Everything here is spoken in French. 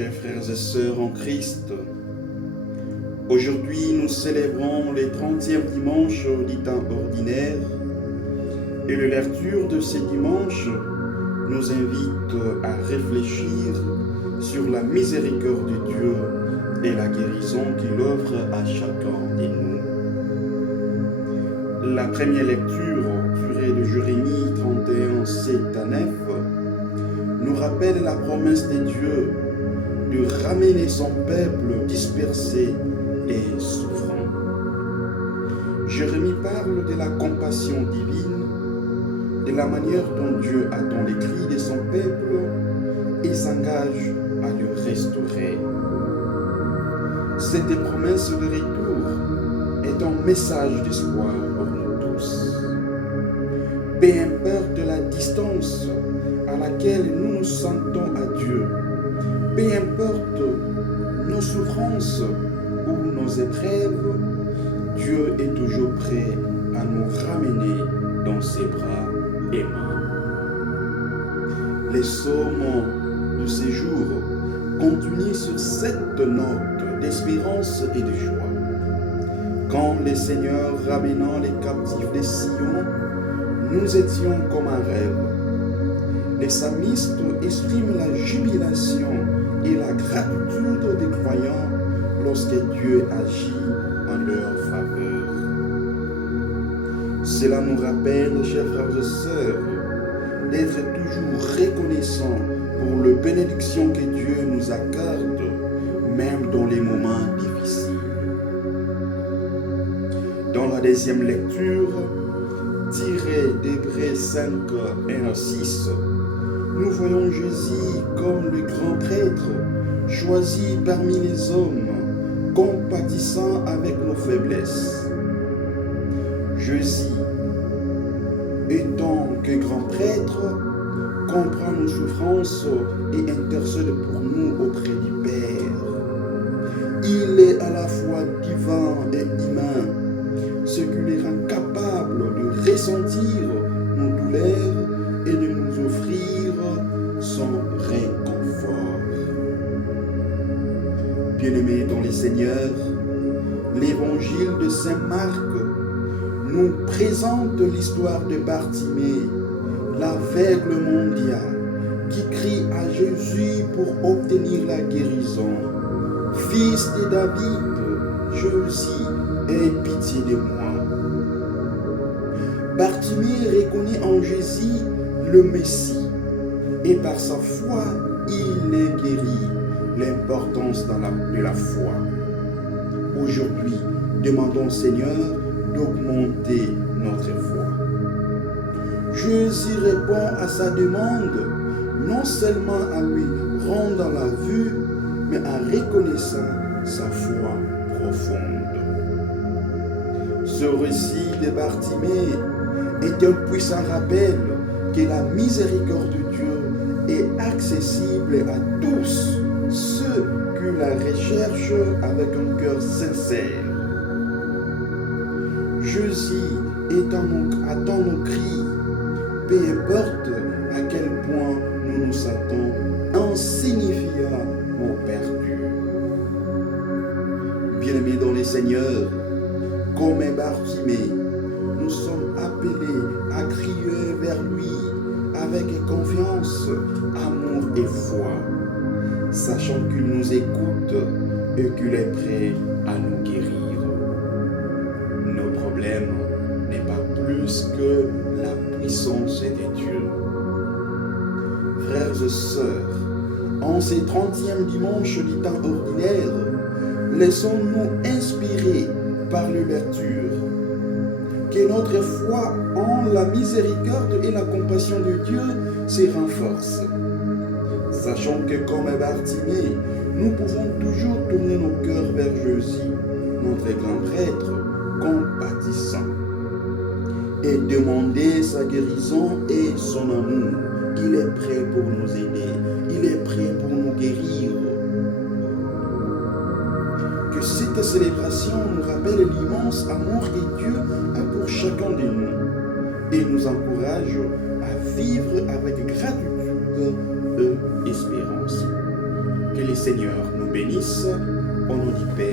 Chers frères et sœurs en Christ, aujourd'hui nous célébrons le 30e dimanche du temps ordinaire et la lecture de ce dimanche nous invite à réfléchir sur la miséricorde de Dieu et la guérison qu'il offre à chacun de nous. La première lecture, tirée de Jérémie 31, 7 à 9, nous rappelle la promesse de Dieu de ramener son peuple dispersé et souffrant. Jérémie parle de la compassion divine, de la manière dont Dieu attend les cris de son peuple et s'engage à le restaurer. Cette promesse de retour est un message d'espoir pour nous tous. Peu importe la distance à laquelle nous nous sentons à Dieu, peu importe nos souffrances ou nos épreuves, Dieu est toujours prêt à nous ramener dans ses bras aimants. Les psaumes de ces jours continuent sur cette note d'espérance et de joie. Quand le Seigneur ramenant les captifs de Sion, nous étions comme un rêve. Les psalmistes expriment la jubilation et la gratitude des croyants lorsque Dieu agit en leur faveur. Cela nous rappelle, chers frères et sœurs, d'être toujours reconnaissants pour les bénédictions que Dieu nous accorde, même dans les moments difficiles. Dans la deuxième lecture, tirée d'Hébreux 5, 1 à 6, nous voyons Jésus comme le grand prêtre, choisi parmi les hommes, compatissant avec nos faiblesses. Jésus, étant que grand prêtre, comprend nos souffrances et intercède pour nous auprès du Père. Il est à la fois divin et humain, ce qui les rend capables de ressentir nos douleurs et de nous offrir son réconfort. Bien-aimés dans les Seigneurs, l'évangile de Saint Marc nous présente l'histoire de Bartimée, l'aveugle mondial, qui crie à Jésus pour obtenir la guérison. Fils de David, Jésus, aie pitié de moi. Bartimée reconnaît en Jésus le Messie et par sa foi, il est guéri. L'importance de la foi. Aujourd'hui, demandons au Seigneur d'augmenter notre foi. Jésus répond à sa demande non seulement à lui rendre la vue, mais en reconnaissant sa foi profonde. Ce récit de Bartimée est un puissant rappel que la miséricorde de Dieu est accessible à tous ceux qui la recherchent avec un cœur sincère. Jésus attend nos cris, peu importe à quel point nous nous sentons insignifiants ou perdus. Bien-aimés dans les Seigneurs, comme Bartimée, nous sommes appelés à crier vers lui avec confiance, amour et foi, sachant qu'il nous écoute et qu'il est prêt à nous guérir. Nos problèmes n'est pas plus que la puissance de Dieu. Frères et sœurs, en ces 30e dimanche du temps ordinaire, laissons-nous inspirer par la lecture. Que notre foi en la miséricorde et la compassion de Dieu se renforce. Sachant que comme Bartimée, nous pouvons toujours tourner nos cœurs vers Jésus, notre grand prêtre compatissant, et demander sa guérison et son amour. Il est prêt pour nous aider, il est prêt pour nous guérir. Que cette célébration nous rappelle l'immense amour que Dieu a pour chacun de nous et nous encourage à vivre avec gratitude et espérance. Que le Seigneur nous bénisse au nom du Père